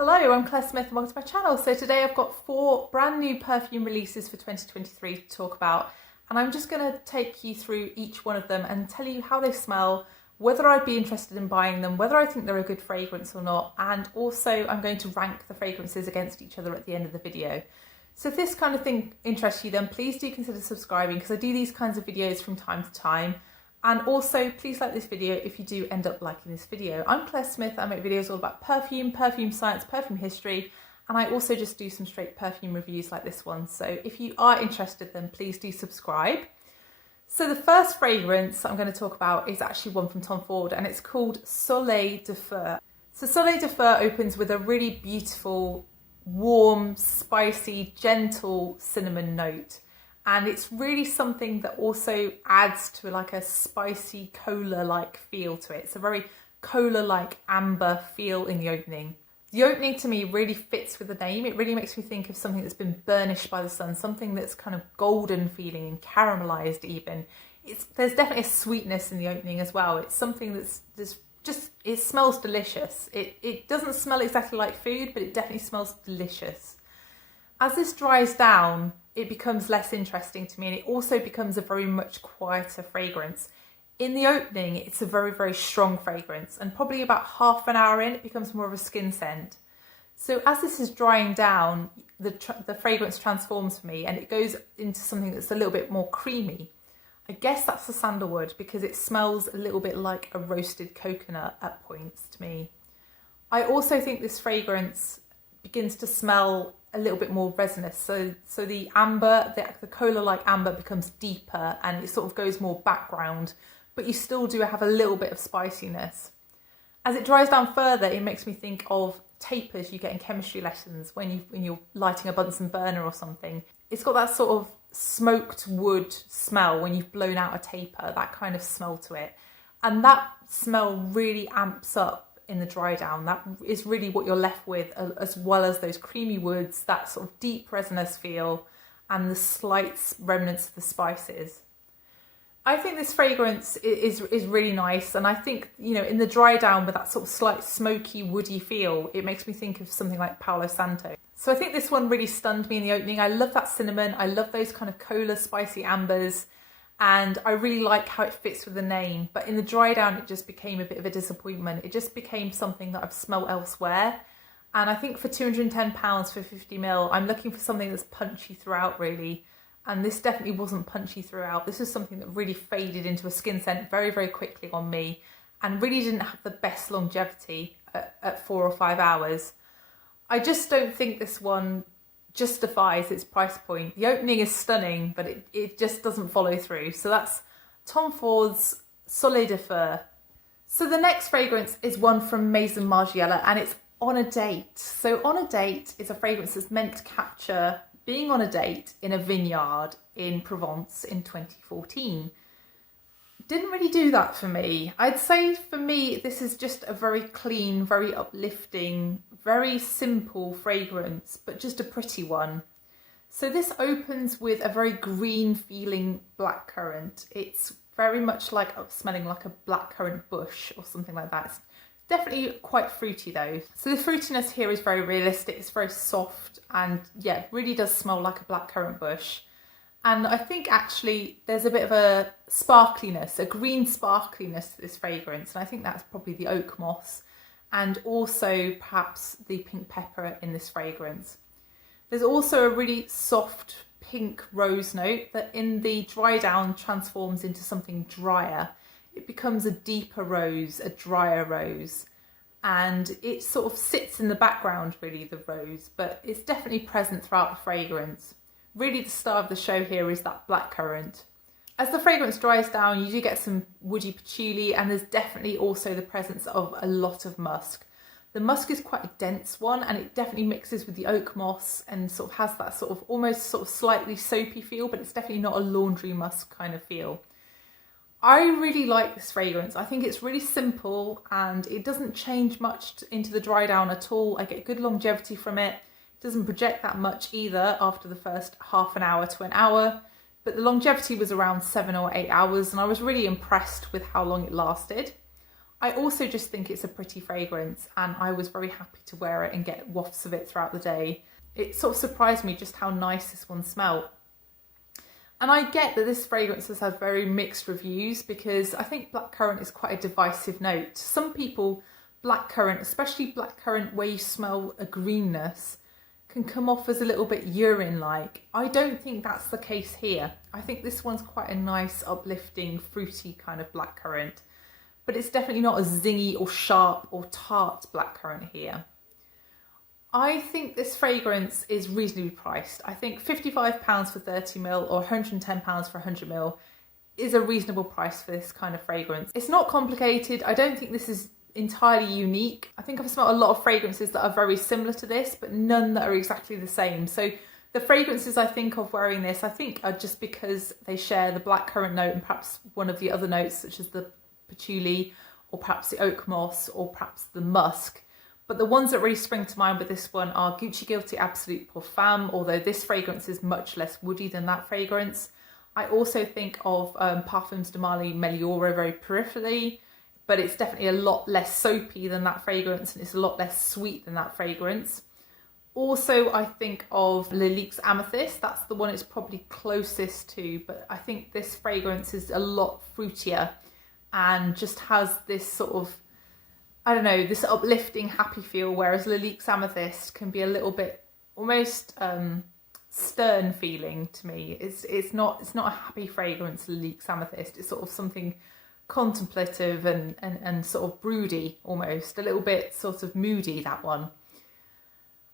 Hello, I'm Claire Smith and welcome to my channel. So today I've got 4 brand new perfume releases for 2023 to talk about, and I'm just going to take you through each one of them and tell you how they smell, whether I'd be interested in buying them, whether I think they're a good fragrance or not, and also I'm going to rank the fragrances against each other at the end of the video. So if this kind of thing interests you, then please do consider subscribing because I do these kinds of videos from time to time. And also, please like this video if you do end up liking this video. I'm Claire Smith, I make videos all about perfume, perfume science, perfume history, and I also just do some straight perfume reviews like this one. So if you are interested, then please do subscribe. So the first fragrance I'm going to talk about is actually one from Tom Ford, and it's called Soleil De Feu. So Soleil De Feu opens with a really beautiful, warm, spicy, gentle cinnamon note. And it's really something that also adds to like a spicy cola-like feel to it. It's a very cola-like amber feel in the opening. The opening to me really fits with the name. It really makes me think of something that's been burnished by the sun, something that's kind of golden feeling and caramelized even. There's definitely a sweetness in the opening as well. It's something that's just, it smells delicious. It doesn't smell exactly like food, but it definitely smells delicious. As this dries down, it becomes less interesting to me, and it also becomes a very much quieter fragrance. In the opening, it's a very, very strong fragrance, and probably about half an hour in, it becomes more of a skin scent. So as this is drying down, the fragrance transforms for me, and it goes into something that's a little bit more creamy. I guess that's the sandalwood because it smells a little bit like a roasted coconut at points to me. I also think this fragrance begins to smell a little bit more resinous, so the amber, the cola-like amber becomes deeper and it sort of goes more background, but you still do have a little bit of spiciness. As it dries down further, it makes me think of tapers you get in chemistry lessons when you're lighting a Bunsen burner or something. It's got that sort of smoked wood smell when you've blown out a taper, that kind of smell to it, and that smell really amps up in the dry down. That is really what you're left with, as well as those creamy woods, that sort of deep resinous feel, and the slight remnants of the spices. I think this fragrance is really nice, and I think, you know, in the dry down with that sort of slight smoky woody feel, it makes me think of something like Palo Santo. So I think this one really stunned me in the opening. I love that cinnamon, I love those kind of cola spicy ambers, and I really like how it fits with the name, but in the dry down it just became a bit of a disappointment. It just became something that I've smelled elsewhere, and I think for £210 for 50ml, I'm looking for something that's punchy throughout really, and this definitely wasn't punchy throughout. This is something that really faded into a skin scent very, very quickly on me, and really didn't have the best longevity at 4 or 5 hours. I just don't think this one justifies its price point. The opening is stunning, but it just doesn't follow through. So that's Tom Ford's Soleil De Feu. So the next fragrance is one from Maison Margiela, and it's On a Date. So On a Date is a fragrance that's meant to capture being on a date in a vineyard in Provence in 2014. Didn't really do that for me. I'd say for me, this is just a very clean, very uplifting, very simple fragrance, but just a pretty one. So this opens with a very green feeling blackcurrant. It's very much like smelling like a blackcurrant bush or something like that. It's definitely quite fruity though. So the fruitiness here is very realistic. It's very soft and yeah, really does smell like a blackcurrant bush. And I think actually there's a bit of a sparkliness, a green sparkliness to this fragrance. And I think that's probably the oak moss and also perhaps the pink pepper in this fragrance. There's also a really soft pink rose note that in the dry down transforms into something drier. It becomes a deeper rose, a drier rose. And it sort of sits in the background really, the rose, but it's definitely present throughout the fragrance. Really the star of the show here is that blackcurrant. As the fragrance dries down, you do get some woody patchouli, and there's definitely also the presence of a lot of musk. The musk is quite a dense one, and it definitely mixes with the oak moss and sort of has that sort of almost sort of slightly soapy feel, but it's definitely not a laundry musk kind of feel. I really like this fragrance. I think it's really simple and it doesn't change much into the dry down at all. I get good longevity from it. It doesn't project that much either after the first half an hour to an hour, but the longevity was around 7 or 8 hours, and I was really impressed with how long it lasted. I also just think it's a pretty fragrance, and I was very happy to wear it and get wafts of it throughout the day. It sort of surprised me just how nice this one smelled. And I get that this fragrance has had very mixed reviews, because I think blackcurrant is quite a divisive note. To some people, blackcurrant, especially blackcurrant where you smell a greenness, can come off as a little bit urine-like. I don't think that's the case here. I think this one's quite a nice, uplifting, fruity kind of blackcurrant, but it's definitely not a zingy or sharp or tart blackcurrant here. I think this fragrance is reasonably priced. I think £55 for 30ml or £110 for 100ml is a reasonable price for this kind of fragrance. It's not complicated. I don't think this is entirely unique. I think I've smelled a lot of fragrances that are very similar to this, but none that are exactly the same. So the fragrances I think of wearing this, I think are just because they share the blackcurrant note and perhaps one of the other notes, such as the patchouli or perhaps the oak moss or perhaps the musk. But the ones that really spring to mind with this one are Gucci Guilty Absolute pour Femme, although this fragrance is much less woody than that fragrance. I also think of Parfums de Meliora very peripherally, but it's definitely a lot less soapy than that fragrance, and it's a lot less sweet than that fragrance. Also, I think of Lalique's Amethyst. That's the one it's probably closest to, but I think this fragrance is a lot fruitier and just has this sort of, I don't know, this uplifting, happy feel, whereas Lalique's Amethyst can be a little bit almost stern feeling to me. It's not a happy fragrance, Lalique's Amethyst. It's sort of something contemplative and sort of broody almost, a little bit sort of moody, that one.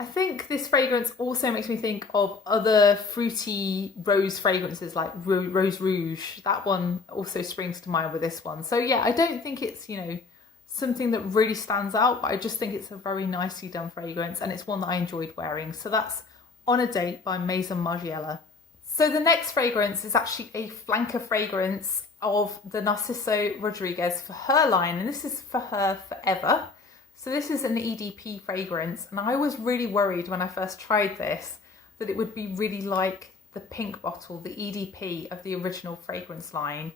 I think this fragrance also makes me think of other fruity rose fragrances like Rose Rouge. That one also springs to mind with this one. So yeah, I don't think it's, you know, something that really stands out, but I just think it's a very nicely done fragrance, and it's one that I enjoyed wearing. So that's On a Date by Maison Margiela. So the next fragrance is actually a flanker fragrance of the Narciso Rodriguez for her line, and this is for her forever. So this is an EDP fragrance, and I was really worried when I first tried this that it would be really like the pink bottle, the EDP of the original fragrance line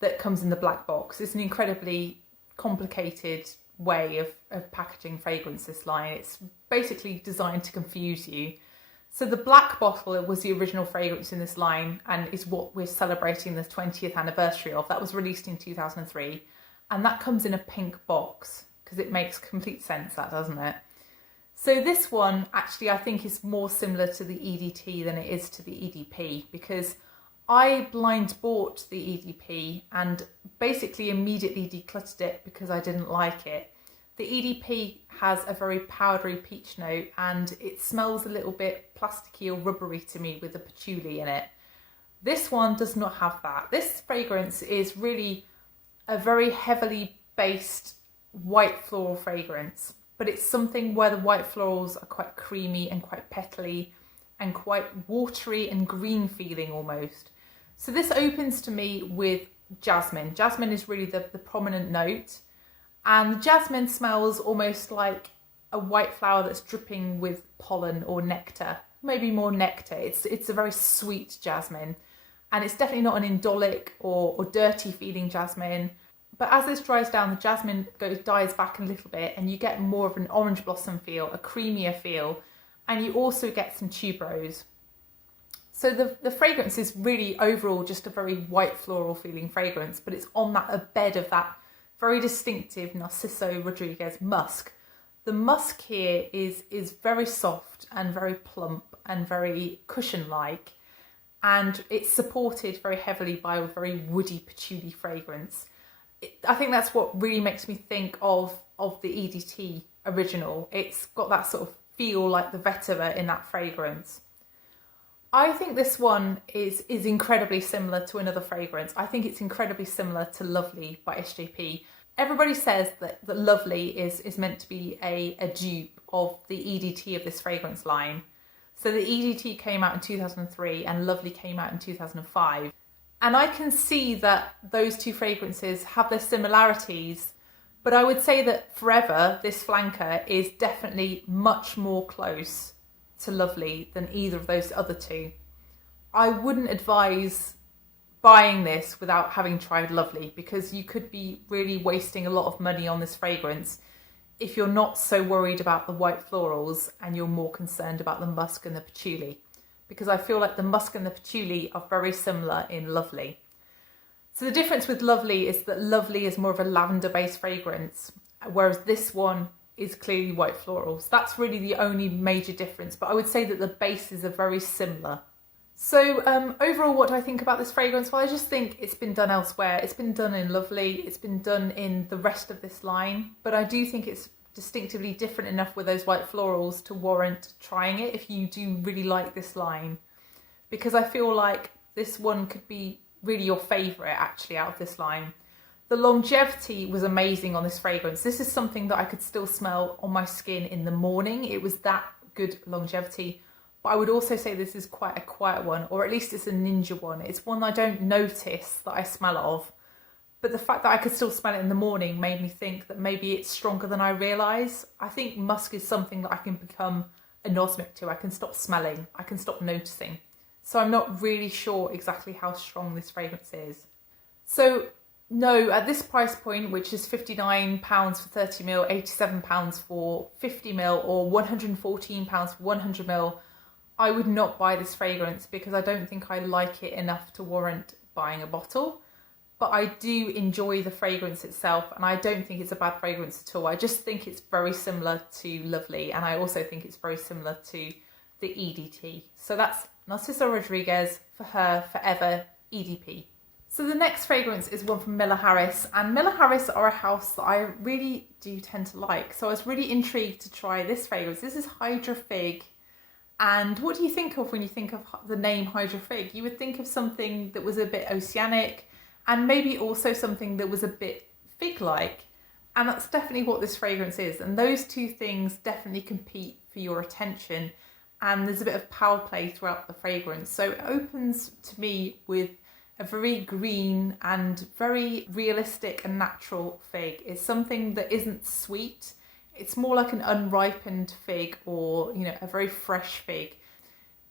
that comes in the black box. It's an incredibly complicated way of packaging fragrance, this line. It's basically designed to confuse you. So the black bottle was the original fragrance in this line and is what we're celebrating the 20th anniversary of. That was released in 2003, and that comes in a pink box because it makes complete sense, that, doesn't it? So this one actually I think is more similar to the EDT than it is to the EDP, because I blind bought the EDP and basically immediately decluttered it because I didn't like it. The EDP has a very powdery peach note, and it smells a little bit plasticky or rubbery to me with the patchouli in it. This one does not have that. This fragrance is really a very heavily based white floral fragrance, but it's something where the white florals are quite creamy and quite petally and quite watery and green feeling almost. So this opens to me with jasmine. Jasmine is really the prominent note, and jasmine smells almost like a white flower that's dripping with pollen or nectar, maybe more nectar. It's a very sweet jasmine, and it's definitely not an indolic or dirty feeling jasmine. But as this dries down, the jasmine dies back a little bit, and you get more of an orange blossom feel, a creamier feel, and you also get some tuberose. So the fragrance is really overall just a very white floral feeling fragrance, but it's on a bed of that very distinctive Narciso Rodriguez musk. The musk here is very soft and very plump and very cushion-like, and it's supported very heavily by a very woody patchouli fragrance. I think that's what really makes me think of the EDT original. It's got that sort of feel like the vetiver in that fragrance. I think this one is incredibly similar to another fragrance. I think it's incredibly similar to Lovely by SJP. Everybody says that Lovely is meant to be a dupe of the EDT of this fragrance line. So the EDT came out in 2003 and Lovely came out in 2005. And I can see that those two fragrances have their similarities, but I would say that Forever, this flanker, is definitely much more close to Lovely than either of those other two. I wouldn't advise buying this without having tried Lovely, because you could be really wasting a lot of money on this fragrance if you're not so worried about the white florals and you're more concerned about the musk and the patchouli, because I feel like the musk and the patchouli are very similar in Lovely. So the difference with Lovely is that Lovely is more of a lavender based fragrance, whereas this one is clearly white florals. That's really the only major difference, but I would say that the bases are very similar. So overall, what do I think about this fragrance? Well, I just think it's been done elsewhere. It's been done in Lovely, it's been done in the rest of this line, but I do think it's distinctively different enough with those white florals to warrant trying it if you do really like this line, because I feel like this one could be really your favourite actually out of this line. The longevity was amazing on this fragrance. This is something that I could still smell on my skin in the morning. It was that good longevity. But I would also say this is quite a quiet one, or at least it's a ninja one. It's one I don't notice that I smell of. But the fact that I could still smell it in the morning made me think that maybe it's stronger than I realise. I think musk is something that I can become anosmic to. I can stop smelling. I can stop noticing. So I'm not really sure exactly how strong this fragrance is. So no, at this price point, which is £59 for 30ml, £87 for 50ml, or £114 for 100ml, I would not buy this fragrance because I don't think I like it enough to warrant buying a bottle. But I do enjoy the fragrance itself, and I don't think it's a bad fragrance at all. I just think it's very similar to Lovely, and I also think it's very similar to the EDT. So that's Narciso Rodriguez for her Forever EDP. So the next fragrance is one from Miller Harris, and Miller Harris are a house that I really do tend to like. So I was really intrigued to try this fragrance. This is Hydra Figue. And what do you think of when you think of the name Hydra Figue? You would think of something that was a bit oceanic and maybe also something that was a bit fig-like. And that's definitely what this fragrance is. And those two things definitely compete for your attention. And there's a bit of power play throughout the fragrance. So it opens to me with a very green and very realistic and natural fig. It's something that isn't sweet. It's more like an unripened fig, or, you know, a very fresh fig.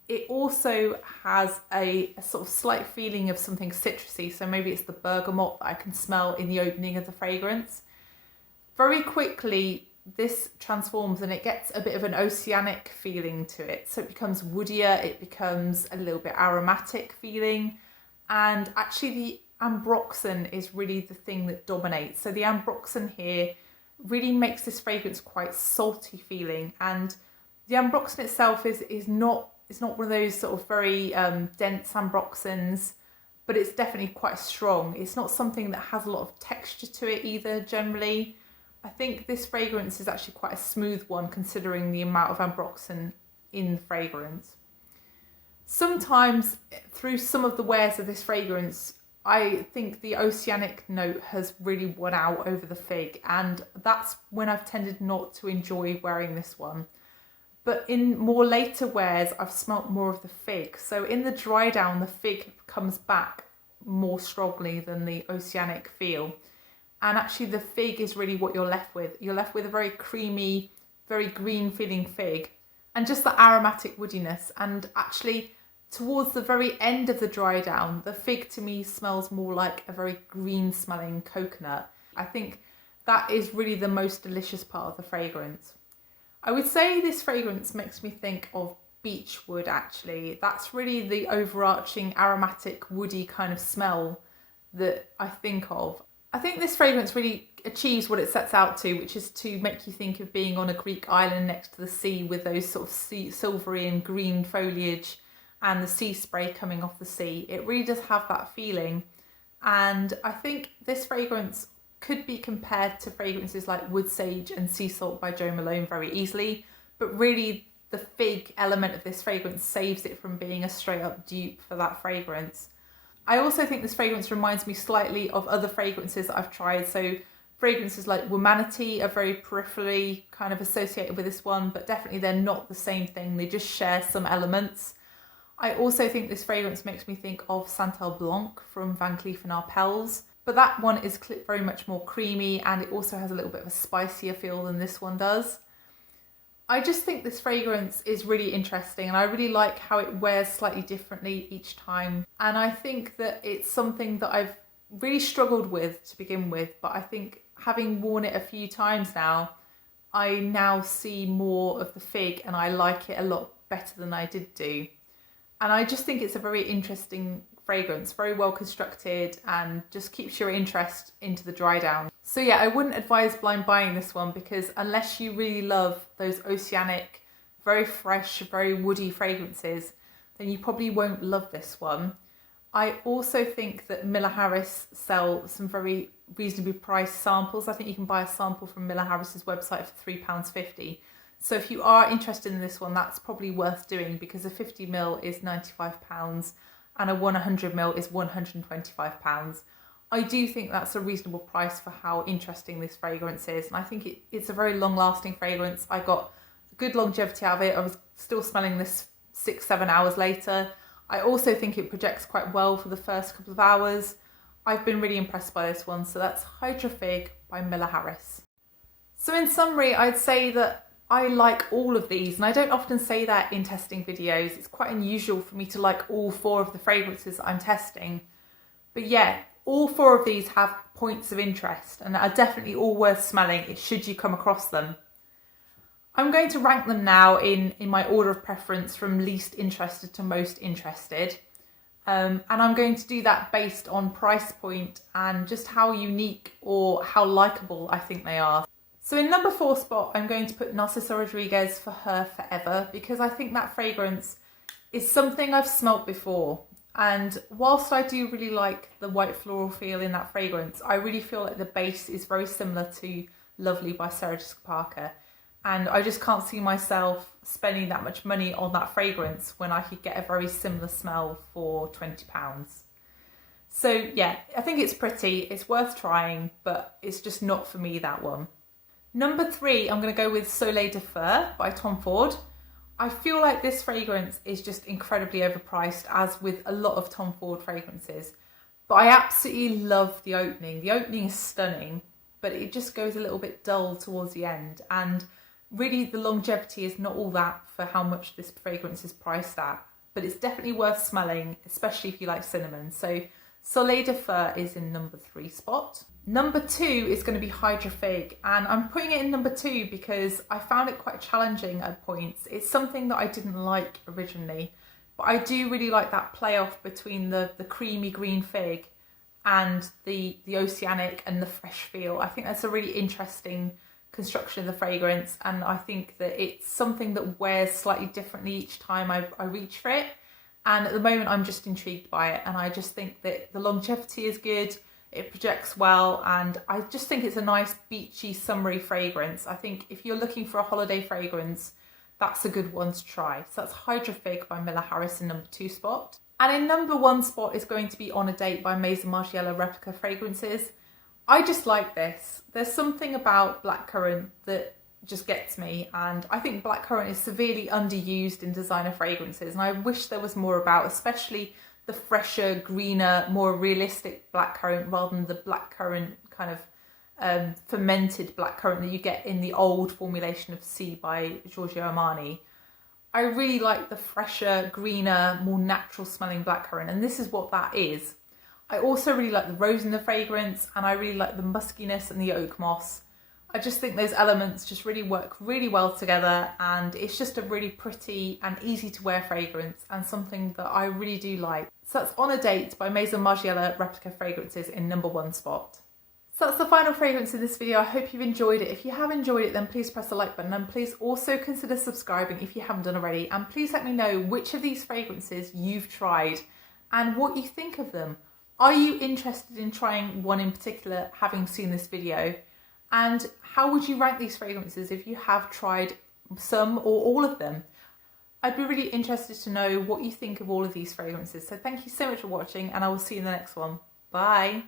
It also has a sort of slight feeling of something citrusy. So maybe it's the bergamot that I can smell in the opening of the fragrance. Very quickly, this transforms and it gets a bit of an oceanic feeling to it. So it becomes woodier, it becomes a little bit aromatic feeling. And actually the ambroxan is really the thing that dominates. So the ambroxan here really makes this fragrance quite salty feeling, and the ambroxan itself is not one of those sort of very dense ambroxans, but it's definitely quite strong. It's not something that has a lot of texture to it either generally. I think this fragrance is actually quite a smooth one considering the amount of ambroxan in the fragrance. Sometimes through some of the wears of this fragrance, I think the oceanic note has really won out over the fig, and that's when I've tended not to enjoy wearing this one. But in more later wears, I've smelt more of the fig. So in the dry down, the fig comes back more strongly than the oceanic feel. And actually the fig is really what you're left with. You're left with a very creamy, very green feeling fig, and just the aromatic woodiness. And actually towards the very end of the dry down, the fig to me smells more like a very green smelling coconut. I think that is really the most delicious part of the fragrance. I would say this fragrance makes me think of beechwood actually. That's really the overarching aromatic woody kind of smell that I think of. I think this fragrance really achieves what it sets out to, which is to make you think of being on a Greek island next to the sea with those sort of silvery and green foliage and the sea spray coming off the sea. It really does have that feeling. And I think this fragrance could be compared to fragrances like Wood Sage and Sea Salt by Jo Malone very easily, but really the fig element of this fragrance saves it from being a straight up dupe for that fragrance. I also think this fragrance reminds me slightly of other fragrances that I've tried. So fragrances like Womanity are very peripherally kind of associated with this one, but definitely they're not the same thing. They just share some elements. I also think this fragrance makes me think of Santal Blanc from Van Cleef and Arpels, but that one is very much more creamy, and it also has a little bit of a spicier feel than this one does. I just think this fragrance is really interesting, and I really like how it wears slightly differently each time. And I think that it's something that I've really struggled with to begin with, but I think having worn it a few times now, I now see more of the Figue and I like it a lot better than I did do. And I just think it's a very interesting fragrance, very well constructed, and just keeps your interest into the dry down. So yeah, I wouldn't advise blind buying this one, because unless you really love those oceanic, very fresh, very woody fragrances, then you probably won't love this one. I also think that Miller Harris sell some very reasonably priced samples. I think you can buy a sample from Miller Harris's website for £3.50. So if you are interested in this one, that's probably worth doing, because a 50ml is £95 and a 100ml is £125. I do think that's a reasonable price for how interesting this fragrance is, and I think it's a very long-lasting fragrance. I got good longevity out of it. I was still smelling this 6-7 hours later. I also think it projects quite well for the first couple of hours. I've been really impressed by this one. So that's Hydra Figue by Miller Harris. So in summary, I'd say that I like all of these, and I don't often say that in testing videos. It's quite unusual for me to like all 4 of the fragrances I'm testing. But yeah, all 4 of these have points of interest and are definitely all worth smelling should you come across them. I'm going to rank them now in my order of preference from least interested to most interested. And I'm going to do that based on price point and just how unique or how likeable I think they are. So in number 4 spot, I'm going to put Narciso Rodriguez for Her Forever, because I think that fragrance is something I've smelt before. And whilst I do really like the white floral feel in that fragrance, I really feel like the base is very similar to Lovely by Sarah Jessica Parker. And I just can't see myself spending that much money on that fragrance when I could get a very similar smell for £20. So yeah, I think it's pretty, it's worth trying, but it's just not for me, that one. Number 3, I'm going to go with Soleil De Feu by Tom Ford. I feel like this fragrance is just incredibly overpriced, as with a lot of Tom Ford fragrances. But I absolutely love the opening. The opening is stunning, but it just goes a little bit dull towards the end. And really the longevity is not all that for how much this fragrance is priced at. But it's definitely worth smelling, especially if you like cinnamon. So Soleil De Feu is in number 3 spot. Number 2 is going to be Hydra Figue, and I'm putting it in number 2 because I found it quite challenging at points. It's something that I didn't like originally, but I do really like that play-off between the creamy green fig and the oceanic and the fresh feel. I think that's a really interesting construction of the fragrance, and I think that it's something that wears slightly differently each time I reach for it. And at the moment I'm just intrigued by it, and I just think that the longevity is good, it projects well, and I just think it's a nice beachy summery fragrance. I think if you're looking for a holiday fragrance, that's a good one to try. So that's Hydra Figue by Miller Harris in number 2 spot. And in number 1 spot is going to be On a Date by Maison Margiela Replica fragrances. I just like this. There's something about blackcurrant that just gets me, and I think blackcurrant is severely underused in designer fragrances, and I wish there was more about, especially the fresher, greener, more realistic blackcurrant rather than the blackcurrant kind of fermented blackcurrant that you get in the old formulation of C by Giorgio Armani. I really like the fresher, greener, more natural smelling blackcurrant, and this is what that is. I also really like the rose in the fragrance, and I really like the muskiness and the oak moss. I just think those elements just really work really well together, and it's just a really pretty and easy to wear fragrance, and something that I really do like. So that's On a Date by Maison Margiela Replica fragrances in number 1 spot. So that's the final fragrance in this video. I hope you've enjoyed it. If you have enjoyed it, then please press the like button, and please also consider subscribing if you haven't done already, and please let me know which of these fragrances you've tried and what you think of them. Are you interested in trying one in particular, having seen this video? And how would you rank these fragrances if you have tried some or all of them? I'd be really interested to know what you think of all of these fragrances. So thank you so much for watching, and I will see you in the next one. Bye.